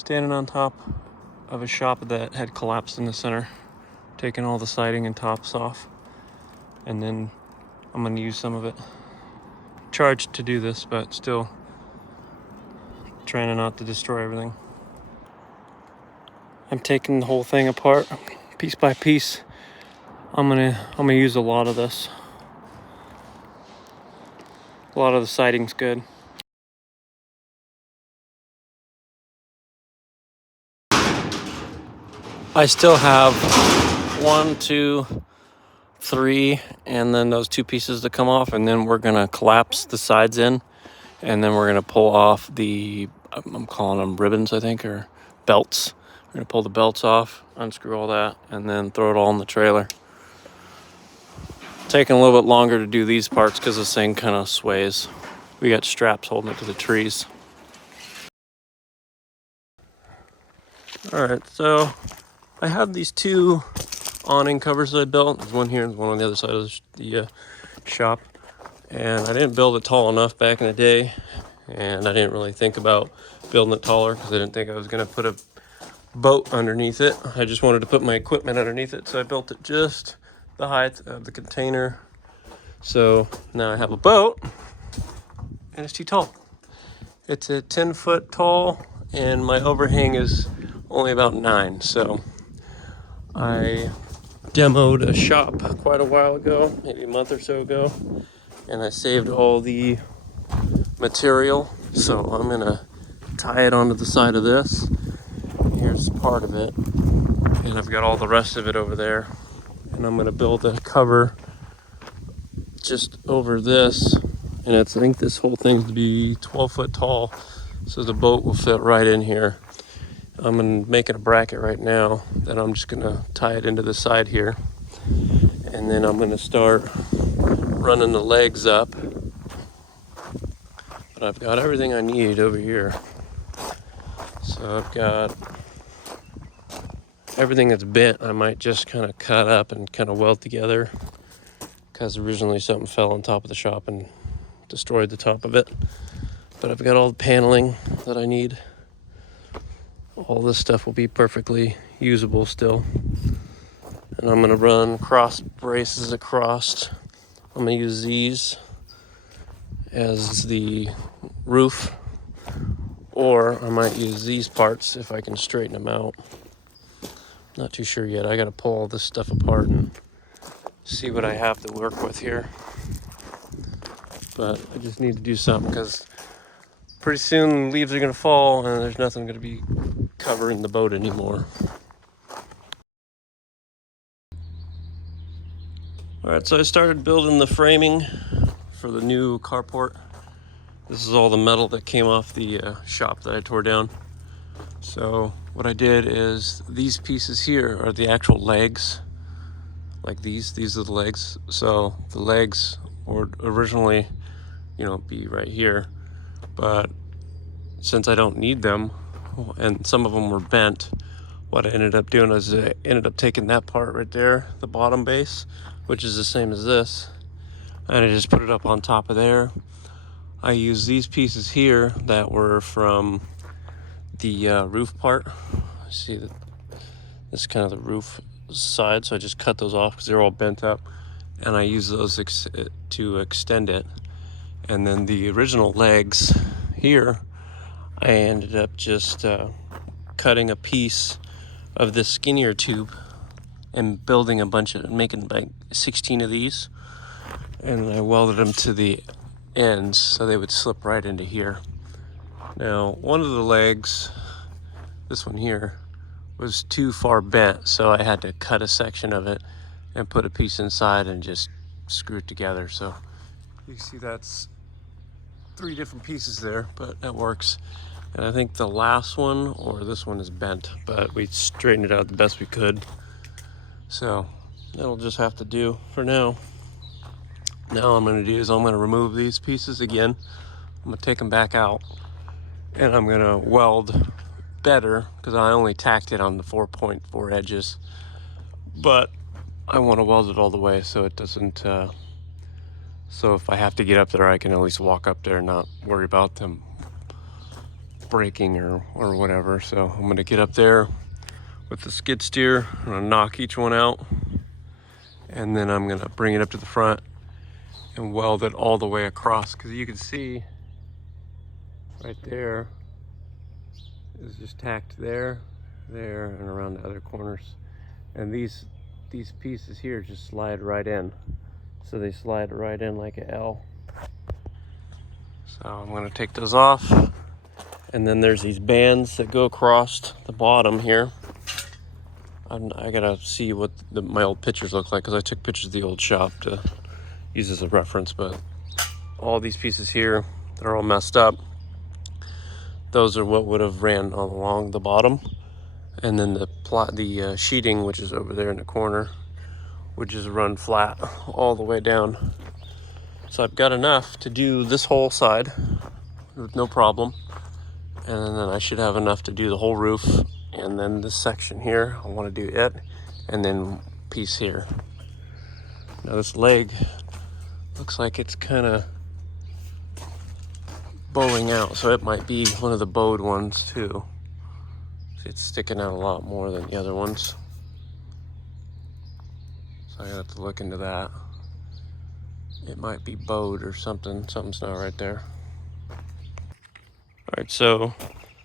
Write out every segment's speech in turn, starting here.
standing on top of a shop that had collapsed in the center, taking all the siding and tops off, and then I'm going to use some of it. Charged to do this, but still trying not to destroy everything. I'm taking the whole thing apart piece by piece. I'm gonna use a lot of this. A lot of the siding's good. I still have 1, 2, 3, and then those 2 pieces to come off, and then we're gonna collapse the sides in, and then we're gonna pull off the, I'm calling them ribbons, I think, or belts. We're gonna pull the belts off, unscrew all that, and then throw it all in the trailer. Taking a little bit longer to do these parts because this thing kind of sways. We got straps holding it to the trees. All right, so I have these 2 awning covers that I built. There's one here and one on the other side of the shop. And I didn't build it tall enough back in the day. And I didn't really think about building it taller because I didn't think I was gonna put a boat underneath it. I just wanted to put my equipment underneath it. So I built it just the height of the container. So now I have a boat and it's too tall. It's a 10-foot tall and my overhang is only about 9. So I demoed a shop quite a while ago, maybe a month or so ago, and I saved all the material. So I'm gonna tie it onto the side of this. Here's part of it, and I've got all the rest of it over there. And I'm gonna build a cover just over this, and I think this whole thing's to be 12 foot tall, so the boat will fit right in here. I'm gonna make it a bracket right now, then I'm just gonna tie it into the side here, and then I'm gonna start running the legs up. But I've got everything I need over here. So I've got everything that's bent. I might just kind of cut up and kind of weld together, because originally something fell on top of the shop and destroyed the top of it. But I've got all the paneling that I need. All this stuff will be perfectly usable still. And I'm gonna run cross braces across. I'm gonna use these as the roof, or I might use these parts if I can straighten them out. Not too sure yet. I gotta pull all this stuff apart and see what I have to work with here. But I just need to do something because pretty soon leaves are gonna fall and there's nothing gonna be covering the boat anymore. All right, so I started building the framing for the new carport. This is all the metal that came off the shop that I tore down. So what I did is these pieces here are the actual legs, like these are the legs. So the legs would originally, be right here, but since I don't need them, and some of them were bent, what I ended up doing is I ended up taking that part right there, the bottom base, which is the same as this, and I just put it up on top of there. I used these pieces here that were from the roof part. See that this is kind of the roof side, so I just cut those off because they're all bent up, and I used those to extend it. And then the original legs here, I ended up just cutting a piece of this skinnier tube and building making like 16 of these, and I welded them to the ends so they would slip right into here. Now, one of the legs, this one here, was too far bent, so I had to cut a section of it and put a piece inside and just screw it together. So you can see that's 3 different pieces there, but that works. And I think the last one or this one is bent, but we straightened it out the best we could. So that'll just have to do for now. Now I'm gonna do is I'm gonna remove these pieces again. I'm gonna take them back out, and I'm gonna weld better because I only tacked it on the 4.4 edges, but I want to weld it all the way so it doesn't so if I have to get up there I can at least walk up there and not worry about them breaking or whatever. So I'm gonna get up there with the skid steer. I'm gonna knock each one out, and then I'm gonna bring it up to the front and weld it all the way across, because you can see right there is just tacked there, and around the other corners. And these pieces here just slide right in. So they slide right in like an L. So I'm gonna take those off. And then there's these bands that go across the bottom here. I gotta see what my old pictures look like, because I took pictures of the old shop to use as a reference. But all these pieces here that are all messed up, those are what would have ran along the bottom. And then the sheeting, which is over there in the corner, would just run flat all the way down. So I've got enough to do this whole side with no problem. And then I should have enough to do the whole roof. And then this section here, I want to do it, and then piece here. Now this leg looks like it's kind of bowing out, so it might be one of the bowed ones too. See, it's sticking out a lot more than the other ones. So I have to look into that. It might be bowed or something. Something's not right there. All right, so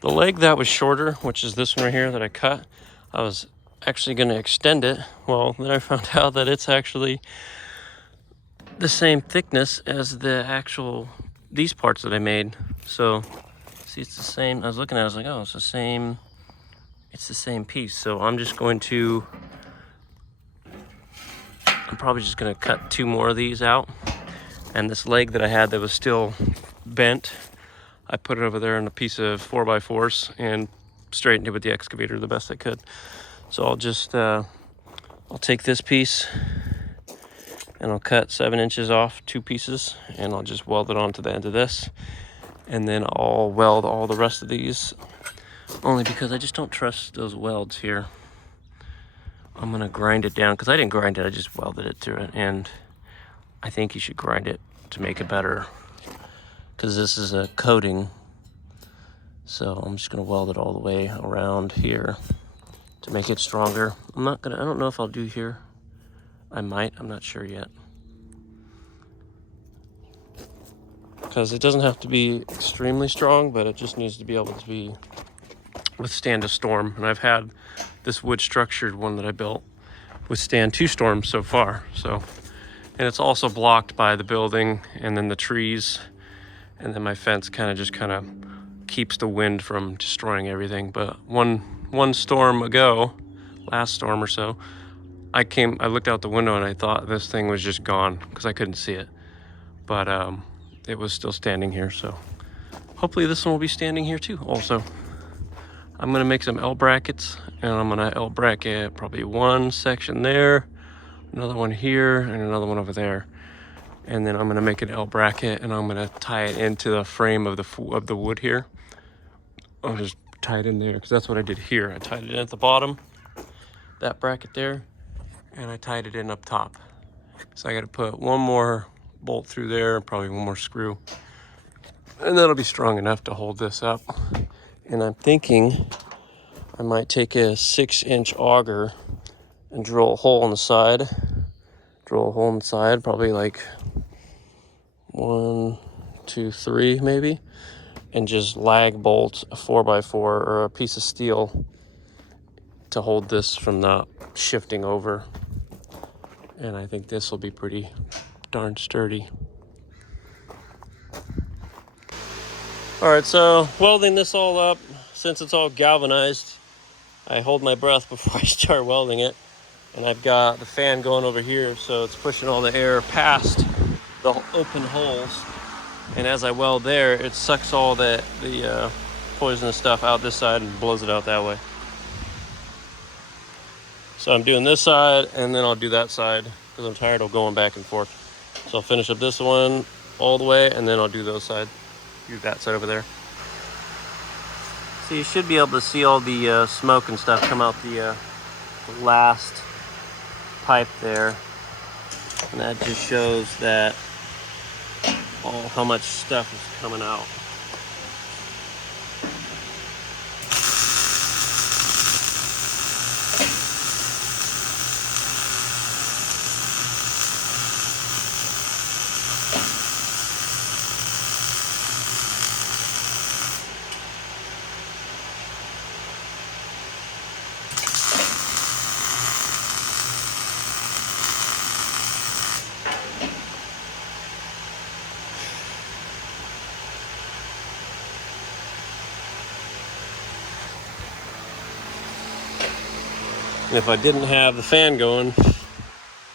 the leg that was shorter, which is this one right here that I cut, I was actually going to extend it. Well, then I found out that it's actually the same thickness as the actual, these parts that I made. So, see, it's the same. I was looking at it, I was like, oh, it's the same piece. So I'm probably just going to cut 2 more of these out. And this leg that I had that was still bent, I put it over there in a piece of 4x4s and straightened it with the excavator the best I could. So I'll just, I'll take this piece and I'll cut 7 inches off 2 pieces, and I'll just weld it onto the end of this. And then I'll weld all the rest of these, only because I just don't trust those welds here. I'm gonna grind it down, because I didn't grind it, I just welded it through it. And I think you should grind it to make it better, because this is a coating. So I'm just gonna weld it all the way around here to make it stronger. I don't know if I'll do here. I might, I'm not sure yet. Because it doesn't have to be extremely strong, but it just needs to be able to withstand a storm. And I've had this wood structured one that I built withstand 2 storms so far. So, and it's also blocked by the building and then the trees. And then my fence kind of keeps the wind from destroying everything. But one storm ago, last storm or so, I looked out the window and I thought this thing was just gone because I couldn't see it. But it was still standing here, so hopefully this one will be standing here too. Also, I'm gonna make some L brackets, and I'm gonna L bracket probably one section there, another one here, and another one over there. And then I'm gonna make an L bracket, and I'm gonna tie it into the frame of the wood here. I'll just tie it in there, because that's what I did here. I tied it in at the bottom, that bracket there, and I tied it in up top. So I gotta put one more bolt through there, probably one more screw, and that'll be strong enough to hold this up. And I'm thinking I might take a 6-inch auger and drill a hole in the side. Probably like 1, 2, 3 maybe, and just lag bolt a 4x4 or a piece of steel to hold this from not shifting over. And I think this will be pretty darn sturdy. All right, so welding this all up, since it's all galvanized, I hold my breath before I start welding it. And I've got the fan going over here, so it's pushing all the air past the open holes. And as I weld there, it sucks all the poisonous stuff out this side and blows it out that way. So I'm doing this side, and then I'll do that side, because I'm tired of going back and forth. So I'll finish up this one all the way, and then I'll do those sides. Do that side over there. So you should be able to see all the smoke and stuff come out the last pipe there. And that just shows that how much stuff is coming out. And if I didn't have the fan going,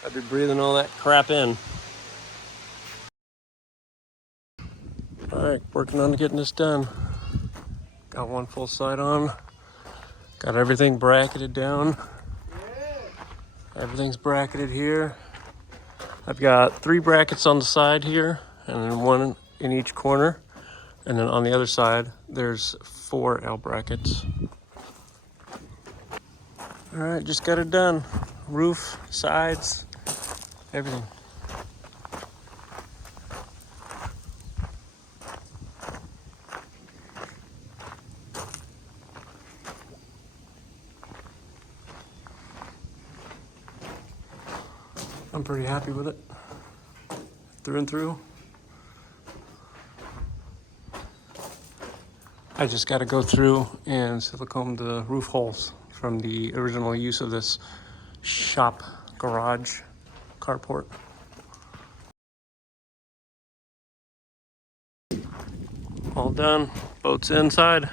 I'd be breathing all that crap in. All right, working on getting this done. Got one full side on. Got everything bracketed down. Everything's bracketed here. I've got 3 brackets on the side here, and then 1 in each corner. And then on the other side, there's 4 L brackets. All right, just got it done. Roof, sides, everything. I'm pretty happy with it, through and through. I just got to go through and silicone the roof holes from the original use of this shop garage carport. All done, boat's inside.